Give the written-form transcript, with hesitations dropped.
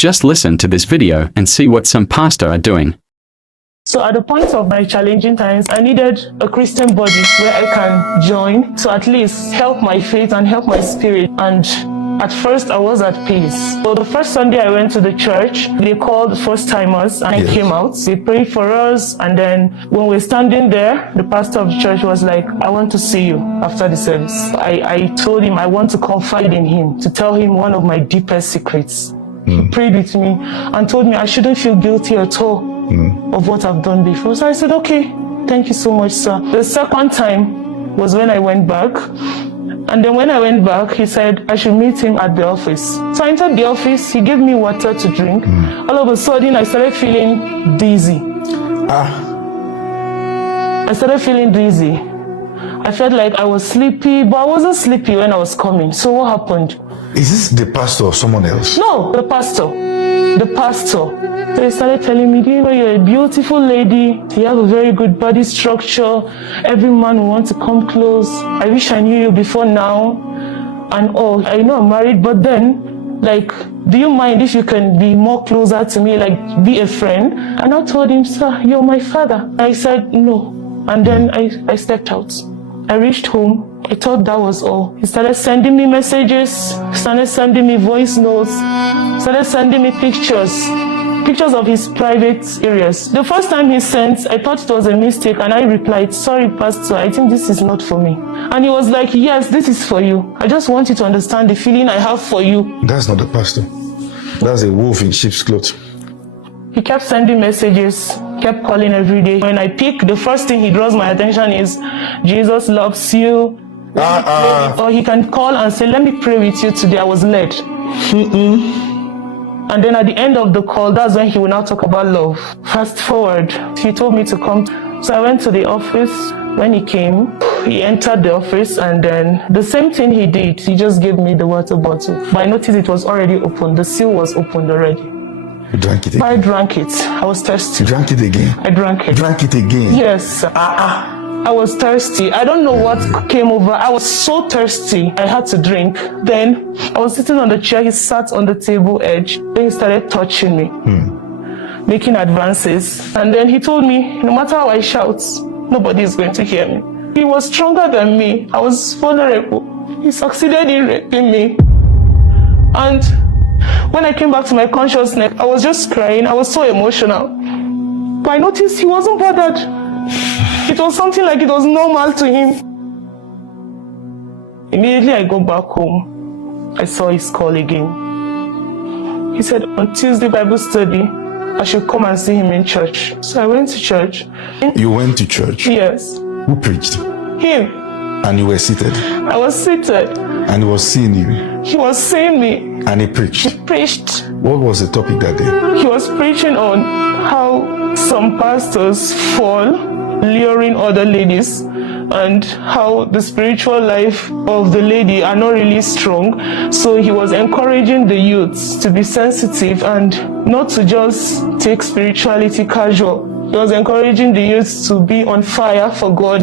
Just listen to this video and see what some pastors are doing. So at the point of my challenging times, I needed a Christian body where I can join to at least help my faith and help my spirit. And at first I was at peace. So the first Sunday I went to the church, they called first timers and I came out. They prayed for us, and then when we're standing there, the pastor of the church was like, I want to see you after the service. I told him I want to confide in him, to tell him one of my deepest secrets. He prayed with me and told me I shouldn't feel guilty at all of what I've done before. So I said, okay, thank you so much, sir. The second time was when I went back. And then when I went back, he said I should meet him at the office. So I entered the office, he gave me water to drink. All of a sudden, I started feeling dizzy. I started feeling dizzy. I felt like I was sleepy, but I wasn't sleepy when I was coming. So what happened? Is this the pastor or someone else? No, the pastor. The pastor. So he started telling me, you're a beautiful lady. You have a very good body structure. Every man will want to come close. I wish I knew you before now. And I know I'm married, but then, do you mind if you can be more closer to me, be a friend? And I told him, sir, you're my father. I said, no. And then I stepped out. I reached home. I thought that was all. He started sending me messages, started sending me voice notes, started sending me pictures of his private areas. The first time he sent, I thought it was a mistake, and I replied, sorry, pastor, I think this is not for me. And he was like, yes, this is for you. I just want you to understand the feeling I have for you. That's not the pastor. That's a wolf in sheep's clothes. He kept sending messages, kept calling every day. When I pick, the first thing he draws my attention is, Jesus loves you. Or he can call and say, let me pray with you today. I was led. And then at the end of the call, that's when he will now talk about love. Fast forward, he told me to come. So I went to the office. When he came, he entered the office, and then the same thing he did. He just gave me the water bottle. But I noticed it was already open. The seal was opened already. You drank it again? I drank it. I was thirsty. You drank it again? I drank it. Drank it again? Yes. I was thirsty. I don't know what came over. I was so thirsty. I had to drink. Then I was sitting on the chair. He sat on the table edge. Then he started touching me, making advances. And then he told me, no matter how I shout, nobody is going to hear me. He was stronger than me. I was vulnerable. He succeeded in raping me. And when I came back to my consciousness, I was just crying. I was so emotional. But I noticed he wasn't bothered. It was something like it was normal to him. Immediately I go back home. I saw his call again. He said on Tuesday Bible study, I should come and see him in church. So I went to church. You went to church? Yes. Who preached? Him. And you were seated? I was seated. And he was seeing you? He was seeing me. And he preached? He preached. What was the topic that day? He was preaching on how some pastors fall, luring other ladies, and how the spiritual life of the lady are not really strong. So he was encouraging the youths to be sensitive and not to just take spirituality casual. He was encouraging the youths to be on fire for God.